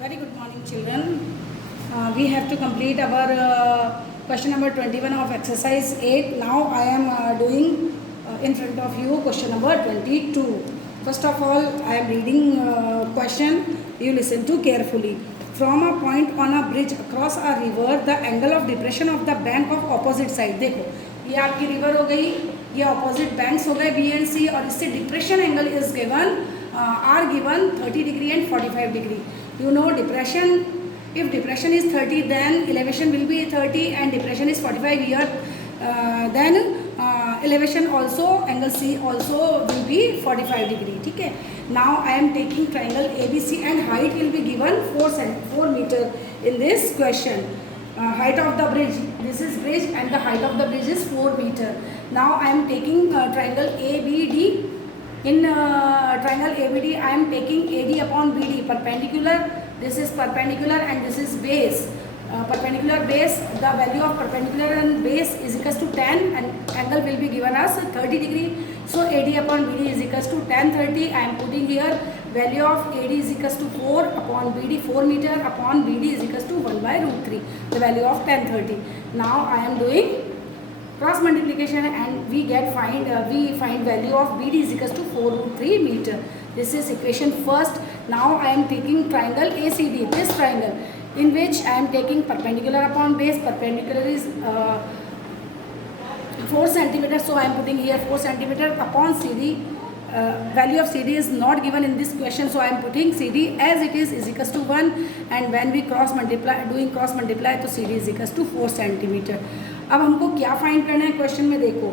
Very good morning, children. We have to complete our question number 21 of exercise 8. Now I am doing in front of you question number 22. First of all, I am reading question. You listen to carefully. From a point on a bridge across a river, the angle of depression of the bank of opposite side. देखो, ये आपकी river हो गई, ये opposite banks हो गए B and C, और इससे depression angle is given, are given 30 degree and 45 degree. You know depression, if depression is 30, then elevation will be 30, and depression is 45 here, then elevation also, angle C also will be 45 degree. ठीक है. Now I am taking triangle ABC and height will be given 4 meter in this question. Height of the bridge, this is bridge and the height of the bridge is 4 meter. Now I am taking triangle ABD. In triangle ABD, I am taking AD upon BD, perpendicular. This is perpendicular and this is base. Perpendicular base, the value of perpendicular and base is equals to 10, and angle will be given as 30 degree. So AD upon BD is equals to 10 30. I am putting here value of AD is equals to 4 upon BD, 4 meter upon BD is equals to 1 by root 3, the value of 10 30. Now I am doing cross multiplication and we find value of BD is equals to 4 root 3 meter. This is equation first. Now I am taking triangle ACD, this triangle, in which I am taking perpendicular upon base. Perpendicular is 4 centimeter, so I am putting here 4 centimeter upon CD. Value of CD is not given in this question, so I am putting CD as it is equals to 1, and when we cross multiply, तो CD is equals to 4 centimeter. अब हमको क्या find करना है question में, देखो,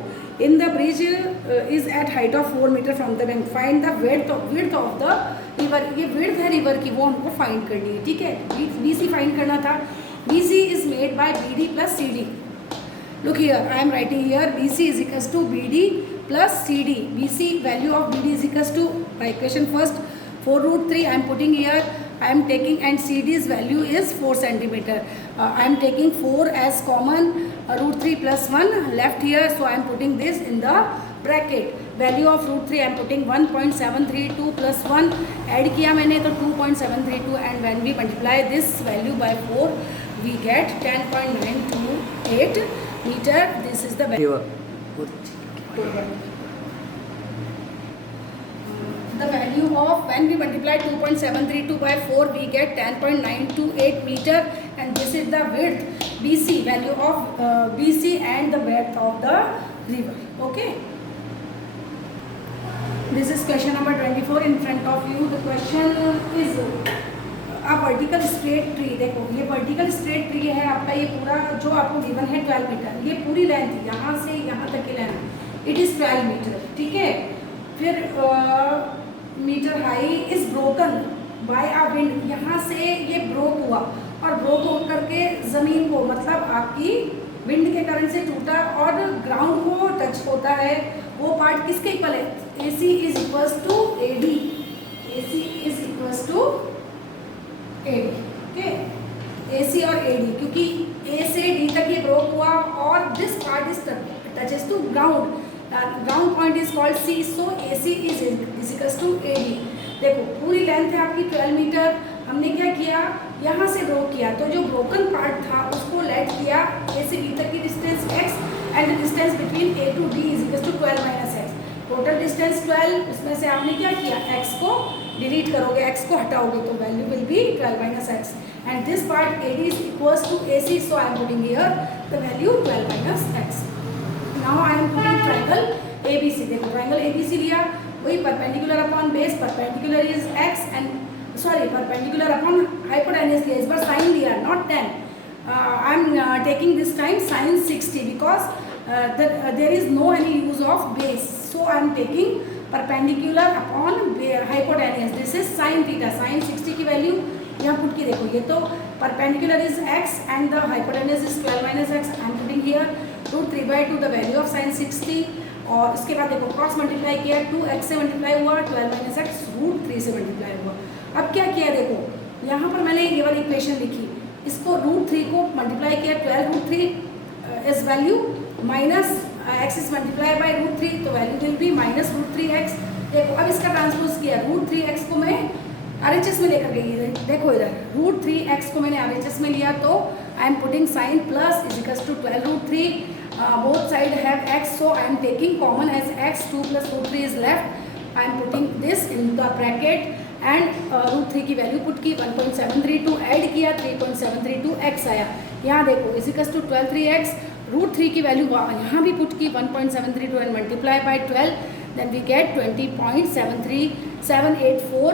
in the bridge is at height of 4 metre from the bank, find the width of the river. ये width है रिवर की, वो हमको फाइंड करनी है. ठीक है, BC फाइंड करना था. BC is made by BD plus CD. Look here, I am writing here BC is equals to BD plus CD. BC value of BD is equals to, by equation first, 4 root 3 I am putting here. I am taking, and CD's value is 4 centimeter. I am taking 4 as common, root 3 plus 1 left here, so I am putting this in the bracket. Value of root 3 I am putting 1.732 plus 1 add किया मैंने तो 2.732, and when we multiply this value by 4 we get 10.928 meter. This is the value. The value of, when we multiply 2.732 by 4 we get 10.928 meter, and this is the width BC, value of BC and the breadth of the river. Okay, this is question number 24 in front of you. The question is a vertical straight tree. देखो, ये vertical straight tree है आपका, ये पूरा जो आपको given है 12 metre, ये पूरी लेंथ यहाँ से यहाँ तक की लेंथ इट इज़ 12 मीटर. ठीक है, फिर metre high is broken by a wind. यहाँ से ये ब्रोक हुआ, और ब्रोक होकर के ज़मीन को, मतलब आपकी विंड के करंट से टूटा और ग्राउंड को टच होता है. वो पार्ट किसके इक्वल है? AC is equals to AD. AC is equals to AD. Okay, AC और AD, क्योंकि A से D तक ये ब्रोक हुआ और this part is touches to ground. Ground point is called C, so AC is equals to AD. देखो, पूरी length है आपकी 12 मीटर. हमने क्या किया, यहाँ से ब्रोक किया, तो जो ब्रोकन पार्ट था उसको लेट किया A से B तक की distance x, and the distance between A to D is equals to 12 minus x. Total distance 12, उसमें से आपने क्या किया, x को डिलीट करोगे, x को हटाओगे तो value will be 12 minus x, and this part AD is equals to AC, so I am putting here the value 12 minus x. Now I am putting triangle ABC. देखो, triangle ABC लिया, वही perpendicular upon base, perpendicular is x, and sorry perpendicular upon hypotenuse लिया, इस बार sine लिया, not 10. I am taking this time sine 60 because there is no any use of base, so I am taking perpendicular upon hypotenuse. This is sin theta. Sin 60 की value यहाँ put की देखो, ये तो perpendicular is x and the hypotenuse is 12 minus x. I am putting here root 3 by 2 the value of sin 60, और इसके बाद देखो क्रॉस मल्टीप्लाई किया, 2x से मल्टीप्लाई हुआ, 12 minus x root 3 से मल्टीप्लाई हुआ. अब क्या किया, देखो यहाँ पर मैंने ये वाली इक्वेशन लिखी, इसको रूट 3 को मल्टीप्लाई किया, 12 root 3 is value minus x is multiply by root 3, तो value will be minus root 3x. देखो, अब इसका ट्रांसपोज किया, रूट 3x को मैं RHS में लेकर गई है, देखो इधर √3x को मैंने RHS में लिया तो I am putting sine plus is equals to 12√3, both side have x, so I am taking common as x, 2 plus √3 is left, I am putting this in the bracket and √3 की value put की 1.732, add किया 3.732x आया। यहाँ देखो is equals to 12(3x), √3 की value यहाँ भी put की 1.732 and multiply by 12, then we get 20.73784,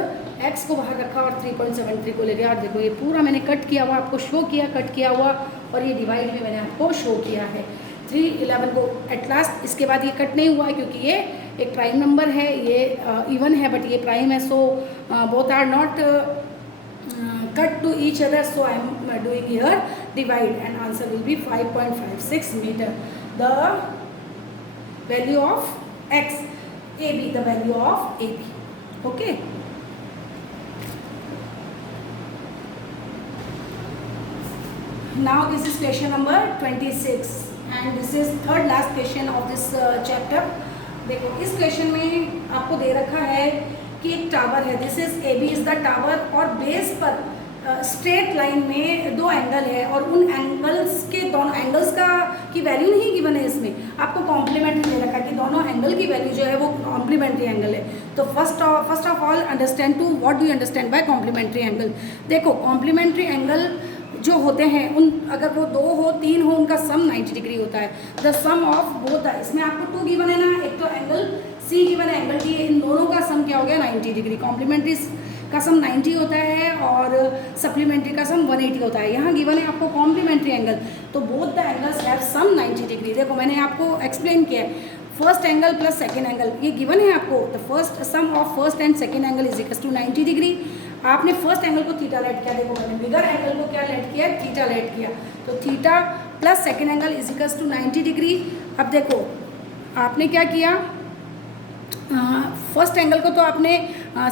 x को बाहर रखा और 3.73 को ले गया। और देखो ये पूरा मैंने कट किया हुआ आपको शो किया, कट किया हुआ, और ये डिवाइड भी मैंने आपको शो किया है 311 को एट लास्ट। इसके बाद ये कट नहीं हुआ है क्योंकि ये एक प्राइम नंबर है, ये इवन है बट ये प्राइम है, so both are not cut to each other, so I am doing here divide and answer will be 5.56 meter. The value of x, AB, the value of AB. Okay. Now this is question number 26 and this is third last question of this chapter. देखो इस question में आपको दे रखा है कि एक tower है, this is AB is the tower, और बेस पर स्ट्रेट लाइन में दो एंगल है और उन एंगल्स के दोनों एंगल्स का की वैल्यू नहीं गिवन है, इसमें आपको कॉम्प्लीमेंट्री दे रखा है कि दोनों एंगल की वैल्यू जो है वो कॉम्प्लीमेंट्री एंगल है। तो first of all understand to what do you understand by complementary angle. देखो कॉम्प्लीमेंट्री एंगल जो होते हैं उन अगर वो 2 हो 3 हो उनका सम 90 डिग्री होता है। The sum of both the, इसमें आपको 2 गिवन है ना, एक तो एंगल C गिवन है, एंगल D है, इन दोनों का सम क्या हो गया 90 डिग्री। कॉम्प्लीमेंट्री का सम 90 होता है और सप्लीमेंट्री का सम 180 होता है। यहाँ गिवन है आपको कॉम्प्लीमेंट्री एंगल, तो both the angles have sum 90 degree. देखो मैंने आपको एक्सप्लेन किया है, first angle plus second angle ये गिवन है आपको, the first sum of first and second angle is equals to 90 degree. आपने फर्स्ट एंगल को थीटा लेट किया, देखो मैंने बिगर एंगल को क्या लेट किया, थीटा लेट किया, तो theta plus second angle is equals to 90 degree. अब देखो आपने क्या किया, फर्स्ट एंगल को तो आपने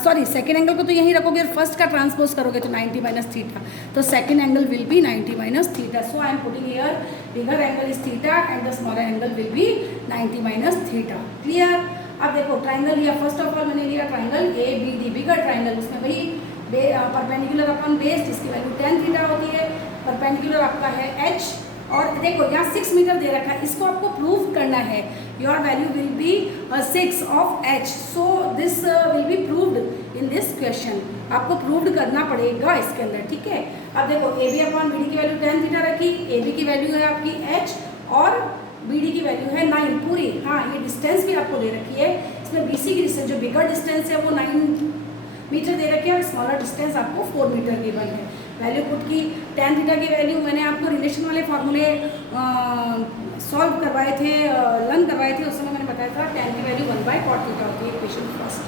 सॉरी सेकेंड एंगल को तो यहीं रखोगे और फर्स्ट का ट्रांसपोज करोगे तो 90 माइनस थीटा, तो second angle will be 90 minus theta. So I am putting here bigger angle is theta and the smaller angle will be 90 minus theta. Clear. अब देखो ट्राइंगल लिया, फर्स्ट ऑफ ऑल मैंने लिया triangle ABD, बिगर triangle, उसमें वही perpendicular upon base जिसकी value tan theta होती है, परपेंडिकुलर आपका है H, और देखो यहाँ 6 मीटर दे रखा है, इसको आपको प्रूव करना है। Your value will B 6 of H, so this will be proved in this question. आपको प्रूव्ड करना पड़ेगा इसके अंदर, ठीक है। अब देखो AB अपॉन BD की वैल्यू tan थीटा रखी, AB की वैल्यू है आपकी H और BD की वैल्यू है 9 पूरी। हाँ ये डिस्टेंस भी आपको दे रखी है, इसमें BC की डिस्टेंस जो बिगर डिस्टेंस है वो 9 मीटर दे रखी है और स्मॉलर डिस्टेंस आपको 4 मीटर गिवन है। वैल्यू पुट की, tan थीटा की वैल्यू मैंने आपको रिलेशन वाले फार्मूले सॉल्व करवाए थे, लर्न करवाए थे, उस समय मैंने बताया था tan की वैल्यू 1/cot थीटा होती है, इक्वेशन फर्स्ट।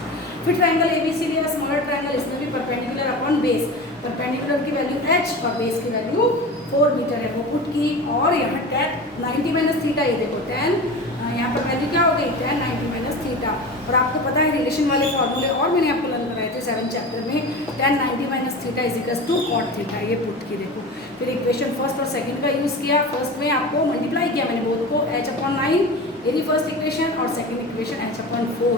फिर ट्राइंगल ABC लिया, स्मॉलर ट्राइंगल, इसमें भी परपेंडिकुलर अपॉन बेस, परपेंडिकुलर की वैल्यू H और बेस की वैल्यू 4 मीटर है, वो पुट की, और यहाँ tan 90 माइनस थीटा, ये देखो tan यहाँ पर वैल्यू क्या हो गई tan 90 माइनस थीटा। और आपको पता है रिलेशन वाले फॉर्मूले और मैंने आपको लर्न कराए थे 7 चैप्टर में, tan 90 minus theta is equals to cot theta, ये पुट की। देखो फिर इक्वेशन फर्स्ट और सेकंड का यूज़ किया, फर्स्ट में आपको मल्टीप्लाई किया मैंने बोथ को, H/9 ये थी फर्स्ट इक्वेशन, और second equation H/4,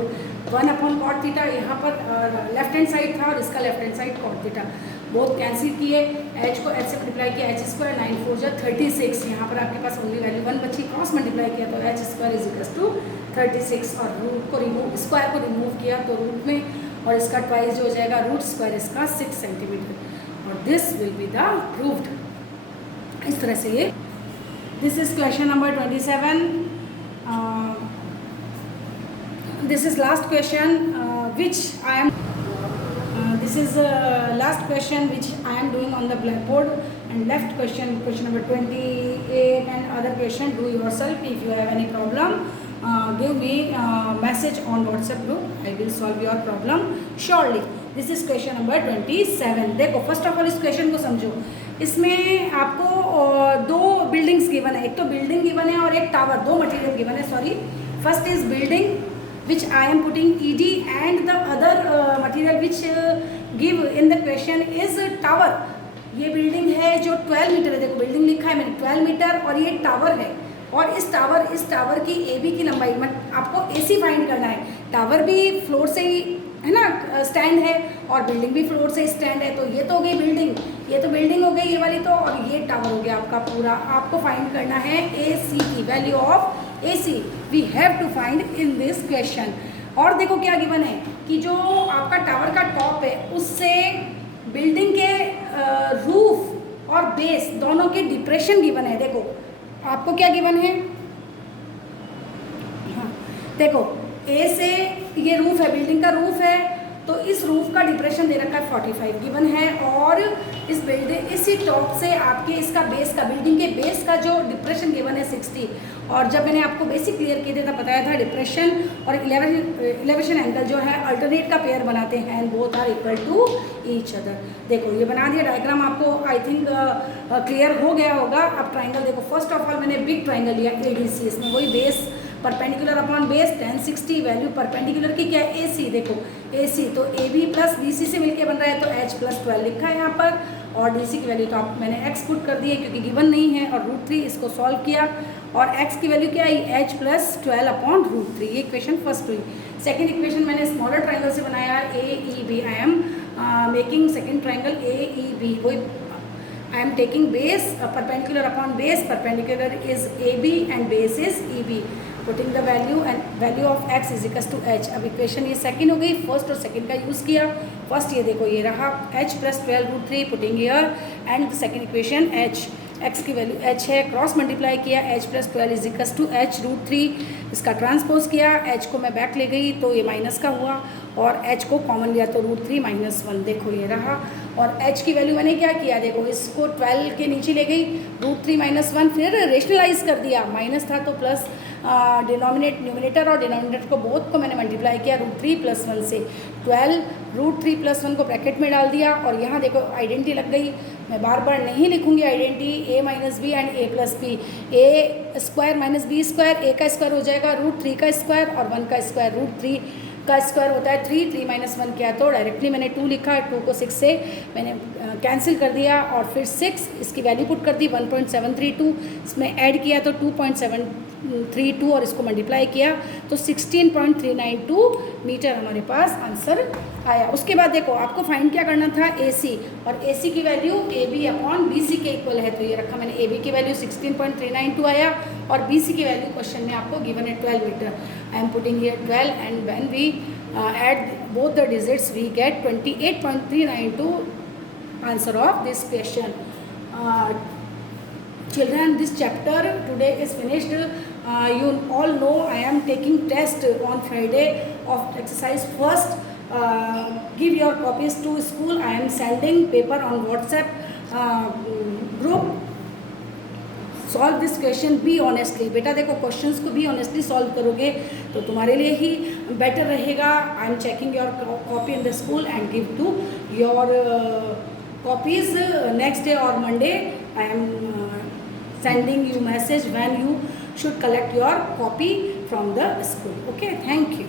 1/cot theta यहाँ पर लेफ्ट हैंड साइड था और इसका left hand side cot theta, both cancel किए, H को H से मल्टीप्लाई किया, H² 9 4 जा 36, यहाँ पर आपके पास ओनली वैल्यू 1 बची, क्रॉस मल्टीप्लाई किया तो H² इज इक्वल्स टू 36, और रूट को रिमूव, स्क्वायर को रिमूव किया तो रूट में, और इसका ट्वाइस जो हो जाएगा रूट स्क्वायर इसका 6 सेंटीमीटर, और this will be the proved. इस तरह से ये, this is question number 27। This is last question which I am this is last question which I am doing on the blackboard, and left question number 28 and other question do yourself. If you have any problem give me message on WhatsApp group, I will solve your problem surely. This is question number 27। देखो first of all इस question को समझो, इसमें आपको 2 buildings given है, एक तो building given है और एक टावर, 2 मटेरियल गिवन है, sorry first is building which I am putting ED and the other material which give in the question is tower। ये बिल्डिंग है जो 12 मीटर है, देखो बिल्डिंग लिखा है मैंने 12 मीटर, और ये टावर है, और इस टावर की AB की लंबाई आपको AC फाइंड करना है। टावर भी फ्लोर से ही है ना स्टैंड है, और बिल्डिंग भी फ्लोर से स्टैंड है, तो ये तो हो गई बिल्डिंग, ये तो बिल्डिंग हो गई ये वाली तो, और ये टावर हो गया आपका पूरा। आपको फाइंड करना है AC की value of AC, we have to find in this question. और देखो क्या गिवन है कि जो आपका टावर का टॉप है उससे बिल्डिंग के रूफ और बेस दोनों के डिप्रेशन गिवन है। देखो आपको क्या गिवन है, हाँ देखो ए से ये रूफ है, बिल्डिंग का रूफ है, तो इस रूफ का डिप्रेशन दे रखा है 45 गिवन है, और इस बिल्डिंग इसी टॉप से आपके इसका बेस का बिल्डिंग के बेस का जो डिप्रेशन गिवन है 60। और जब मैंने आपको बेसिक क्लियर किए थे तब बताया था डिप्रेशन और इलेवेशन एंगल जो है अल्टरनेट का पेयर बनाते हैं and both are equal to each other. देखो ये बना दिया डायग्राम, आपको आई थिंक क्लियर हो गया होगा। अब ट्राइंगल देखो, फर्स्ट ऑफ ऑल मैंने बिग ट्राइंगल लिया ADC, इसमें वही base perpendicular upon base 1060, value perpendicular की क्या है AC, देखो AC तो AB प्लस BC से मिलके बन रहा है तो H प्लस 12 लिखा है यहाँ पर, और DC की वैल्यू तो आप मैंने X पुट कर दी है क्योंकि गिवन नहीं है, और √3 इसको सॉल्व किया और X की वैल्यू क्या आई H प्लस 12 अपॉन √3। ये इक्वेशन फर्स्ट हुई। सेकेंड इक्वेशन मैंने स्मॉलर ट्राइंगल से बनाया AEB, I am making second triangle AEB, वही I am taking base perpendicular upon base, perpendicular is AB and base is EB, putting the value and value of x is equals to h। अब equation ये second हो गई, first और second का use किया। First ये देखो ये रहा h plus 12 √3 putting here, and second equation h, x की वैल्यू h है, क्रॉस मल्टीप्लाई किया h plus 12 is equals to h √3, इसका ट्रांसपोज किया, h को मैं बैक ले गई तो ये माइनस का हुआ, और h को कॉमन लिया तो √3 माइनस 1, देखो ये रहा। और h की वैल्यू मैंने क्या किया, देखो इसको 12 के नीचे ले गई, √3 माइनस 1, फिर रेशनलाइज कर दिया, माइनस था तो प्लस न्यूमिनेटर और डिनोमिनेटर को बोथ को मैंने मल्टीप्लाई किया √3 प्लस 1 से, 12 √3 प्लस 1 को ब्रैकेट में डाल दिया, और यहाँ देखो आइडेंटिटी लग गई। मैं बार बार नहीं लिखूंगी identity, a minus B and a plus B, a square minus B square, a का स्क्वायर हो जाएगा √3 का स्क्वायर और 1 का स्क्वायर, √3 का स्क्वायर होता है 3, 3 माइनस 1 किया तो डायरेक्टली मैंने 2 लिखा, 2 को 6 से मैंने कैंसिल कर दिया, और फिर 6 इसकी वैल्यू पुट कर दी 1.732, इसमें ऐड किया तो 2.732 और इसको मल्टीप्लाई किया तो 16.392 मीटर हमारे पास आंसर आया। उसके बाद देखो आपको फाइंड क्या करना था AC, और AC की वैल्यू AB अपॉन BC के इक्वल है, तो ये रखा मैंने, AB की वैल्यू 16.392 आया और BC की वैल्यू क्वेश्चन में आपको गिवन है 12 metre. I am putting here 12 and when we add both the digits we get 28.392 answer of this question. Children, this chapter today is finished. You all know I am taking test on Friday of exercise first. Give your copies to school. I am sending paper on WhatsApp group. Solve this question be honestly. बेटा देखो questions को भी honestly solve करोगे तो तुम्हारे लिए ही better रहेगा। I am checking your copy in the school and give to your copies next day और Monday. I am sending you message when you should collect your copy from the school. Okay, thank you.